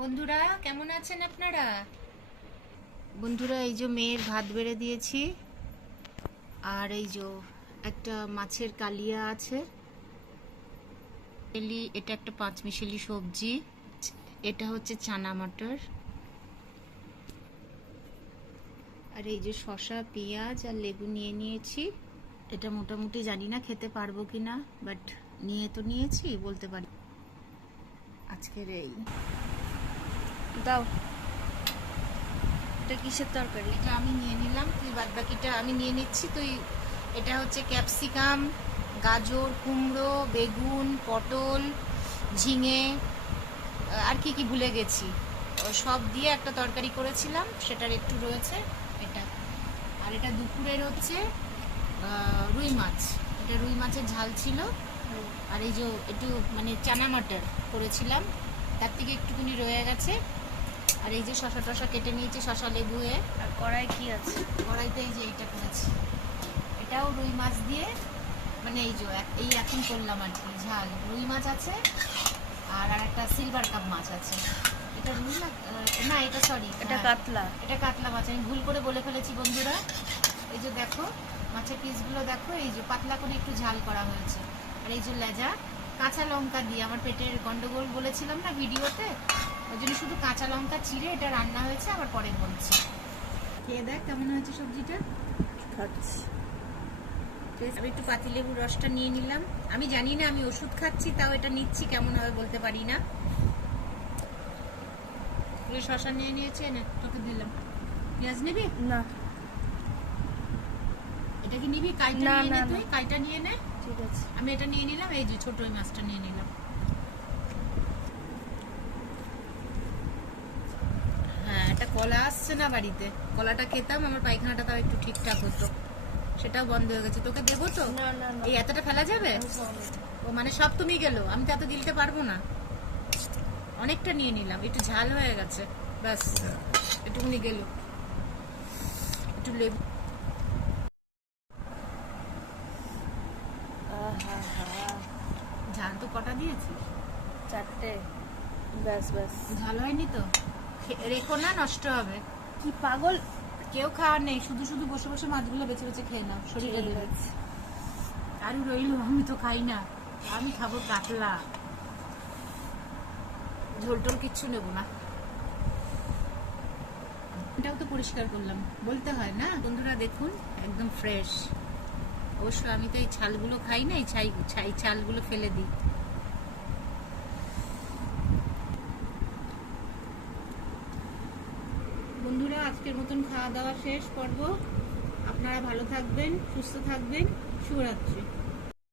বন্ধুরা কেমন আছেন আপনারা? বন্ধুরা এই যে মেয়ের ভাত বেড়ে দিয়েছি, আর এই যে একটা মাছের কালিয়া আছে, এটা একটা পাঁচমিশালি সবজি, এটা হচ্ছে চানা মটর, আর এই যে শসা পেঁয়াজ আর লেবু নিয়ে নিয়েছি। এটা মোটামুটি জানি না খেতে পারবো কিনা, বাট নিয়ে তো নিয়েছি, বলতে পারি। আজকের এই দাও, এটা কিসের তরকারি? এটা আমি নিয়ে নিলাম, তুই বাদ বাকিটা আমি নিয়ে নিচ্ছি। তুই এটা হচ্ছে ক্যাপসিকাম, গাজর, কুমড়ো, বেগুন, পটল, ঝিঙে, আর কি কি ভুলে গেছি, সব দিয়ে একটা তরকারি করেছিলাম, সেটার একটু রয়েছে এটা। আর এটা দুপুরের হচ্ছে রুই মাছ, এটা রুই মাছের ঝাল ছিল। আর এই যে একটু মানে চানা মটর করেছিলাম, তার থেকে একটুখানি রয়ে গেছে। আর এই যে শসা টসা কেটে নিয়েছি, শসা লেবু। আর কড়াই কি আছে? কড়াইতে এই যে এইটা করেছি, এটাও রুই মাছ দিয়ে, মানে এই যে এই এখন করলাম আর কি ঝাল। রুই মাছ আছে, আর একটা সিলভার কাপ মাছ আছে। এটা রুই মাছ না, এটা সরি, এটা কাতলা। এটা কাতলা মাছ, আমি ভুল করে বলে ফেলেছি বন্ধুরা। এই যে দেখো মাছের পিসগুলো দেখো, এই যে পাতলা করে একটু ঝাল করা হয়েছে। আর এই যে লেজা কাঁচা লঙ্কা দিয়ে, আমার পেটের গন্ডগোল বলেছিলাম না ভিডিওতে, ওই জন্য শুধু কাঁচা লঙ্কা চিড়ে এটা রান্না হয়েছে, আবার পরে বলছি। খেয়ে দেখ কেমন হয়েছে সবজিটা। খাচ্ছি। আমি একটু পাতিলেবুর রসটা নিয়ে নিলাম। আমি জানি না আমি ওষুধ খাচ্ছি, তাও এটা নিচ্ছি, কেমন হবে বলতে পারি না। শশা নিয়ে নিয়েছে, না তোকে দিলাম। পেঁয়াজ নিবি না? এটা কি নিবি? কাইটা নিয়ে নে, তুই কাইটা নিয়ে নে। ঠিক আছে, আমি এটা নিয়ে নিলাম, এই যে ছোট ওই মাছটা নিয়ে নিলাম। হ্যাঁ, একটা কলা আসছে না বাড়িতে, কলাটা খেতাম, আমার পায়খানাটা তাও একটু ঠিকঠাক হতো, সেটাও বন্ধ হয়ে গেছে। তোকে দেবো তো? না না না, এই এতটা ফেলা যাবে? ও মানে সব তুমি গেল, আমি তো এত গিলতে পারবো না। অনেকটা নিয়ে নিলাম, একটু ঝাল হয়ে গেছে, ব্যাস একটুখানি গেল। একটু লেবু। ঝাল তো কটা দিয়েছিস? 4টে। ব্যাস ব্যাস, ঝাল হয়নি তো? রেখো না, নষ্ট হবে। কি পাগল! কেউ খাওয়ার নেই, শুধু শুধু বসে বসে মাছগুলো বেছে বেছে খেয়ে নাও, শরীরে দেবে। আরও রইলো, আমি তো খাই না, আমি খাবো কাতলা। ঝোল টোল কিচ্ছু নেবো না। এটাও তো পরিষ্কার করলাম, বলতে হয় না বন্ধুরা। দেখুন একদম ফ্রেশ। অবশ্য আমি তো এই ছালগুলো খাই না, এই ছালগুলো ফেলে দিই। বন্ধুরা আজকের মতন খাওয়া দাওয়া শেষ পর্ব। আপনারা ভালো থাকবেন, সুস্থ থাকবেন, শুভরাত্রি।